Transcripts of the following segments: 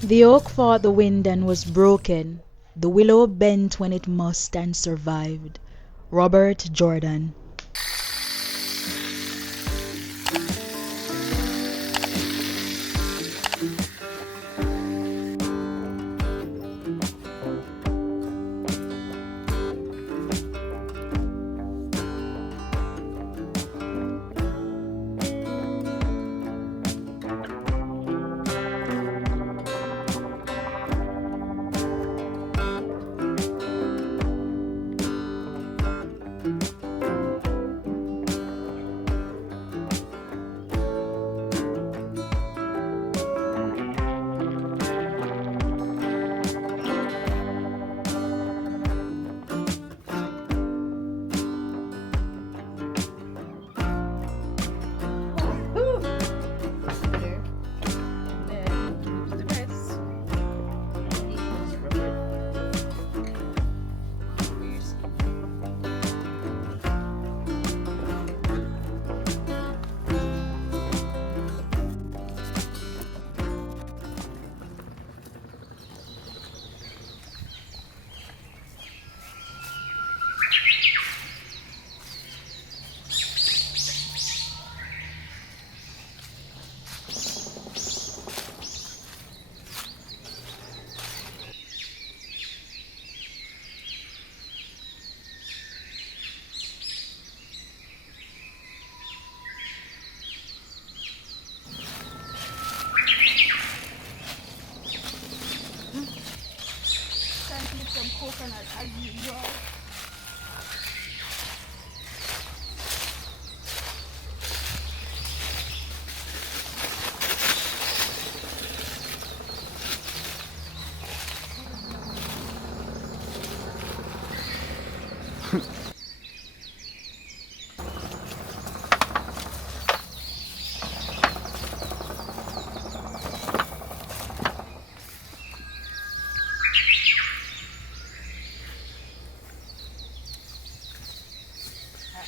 The oak fought the wind and was broken. The willow bent when it must and survived. Robert Jordan.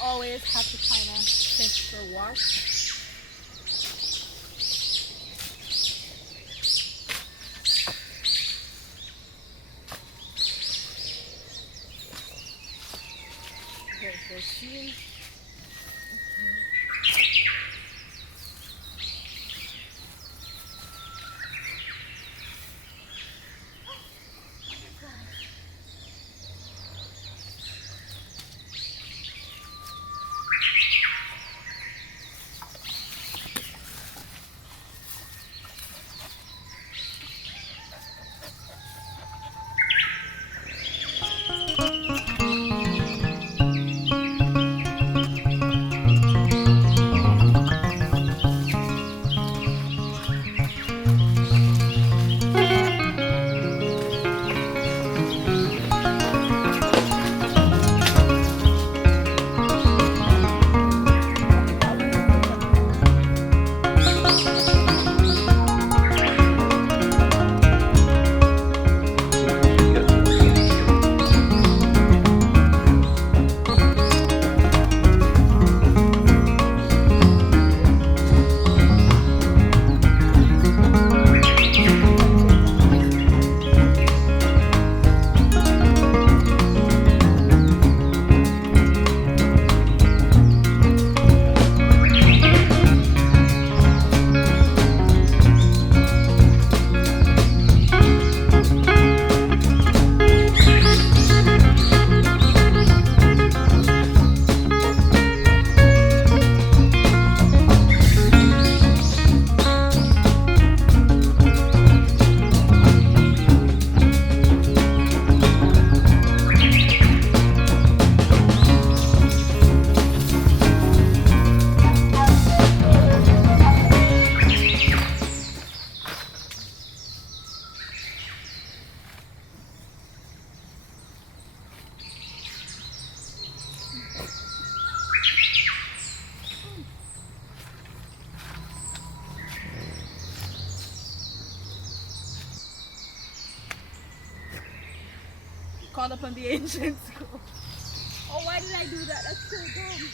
Always have to kind of test or wash. Very good seam. Called up on the ancient school. Oh, why did I do that? That's so dumb.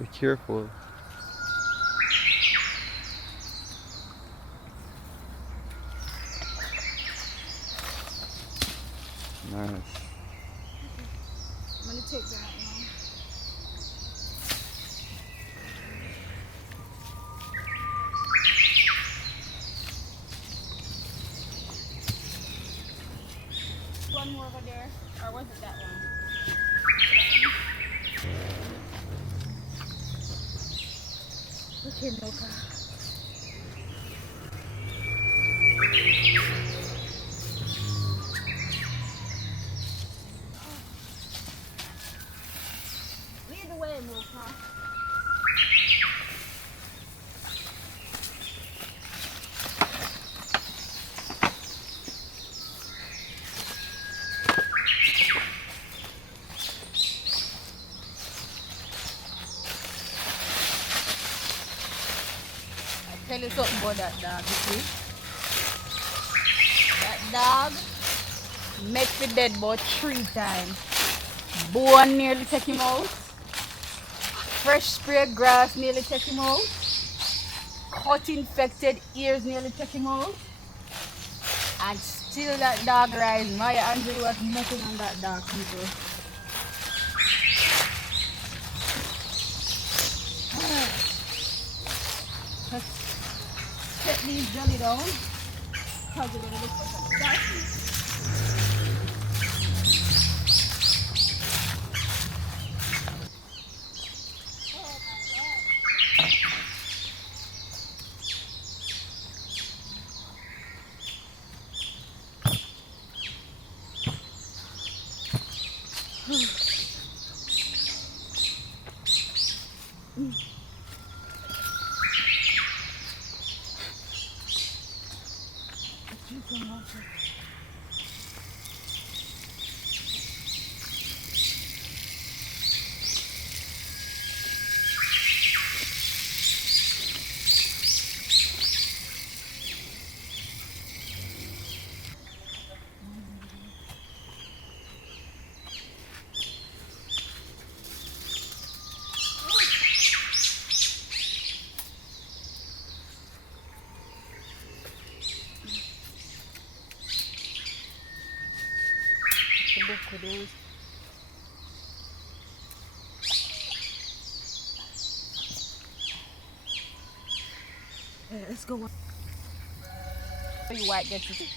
Be careful. Nice. I'm gonna take them out now. One more over there, or was it that one? Okay, Mocha. Lead the way, Mocha. Tell you something about that dog, you see? That dog met me dead about 3 times. Bone nearly take him out. Fresh spray grass nearly take him out. Cut infected ears nearly take him out. And still that dog rise. Maya Angelou was nothing on that dog, people. Let's set these jelly down. Because we're going to look for some stuff. Look at those. Let's go. You white get to see.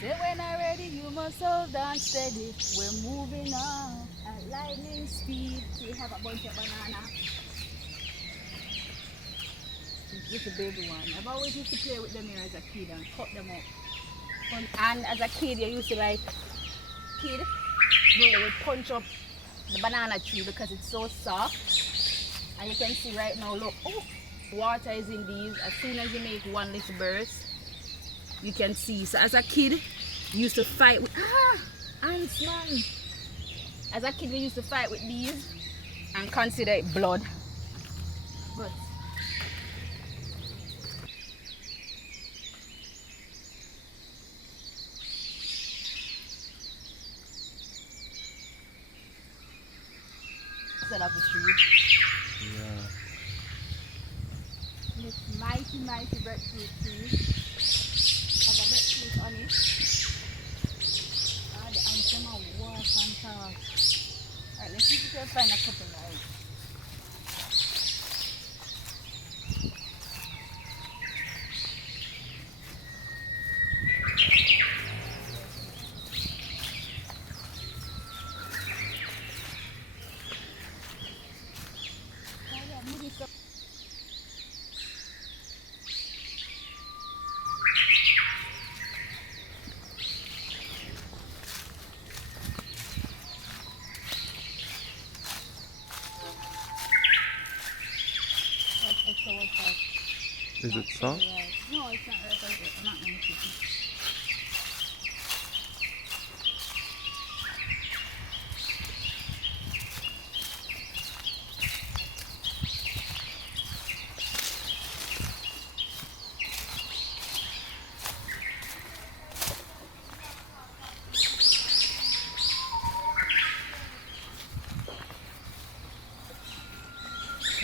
Say when I'm ready, you must hold on steady. We're moving on at lightning speed. We have a bunch of banana. It's just a baby one. I've always used to play with them here as a kid and cut them up. And as a kid, you used to like, they would punch up the banana tree because it's so soft. And you can see right now, look, oh, water is in these. As soon as you make one little burst, you can see. So as a kid, you used to fight with ants, man. As a kid, we used to fight with these and consider it blood. But set up a tree. Yeah. This mighty breadfruit tree. Have a breadfruit on it. The ants are walk and talk. Alright, let's see if we can find a couple right. Is it soft? Right. No, it's not right. I'm not going to.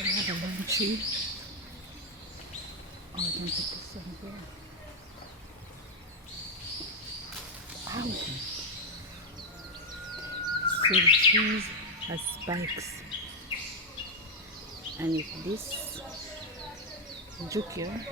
Another one tree. Oh, I can put this one there. Ow! So the trees has spikes. And if this juke here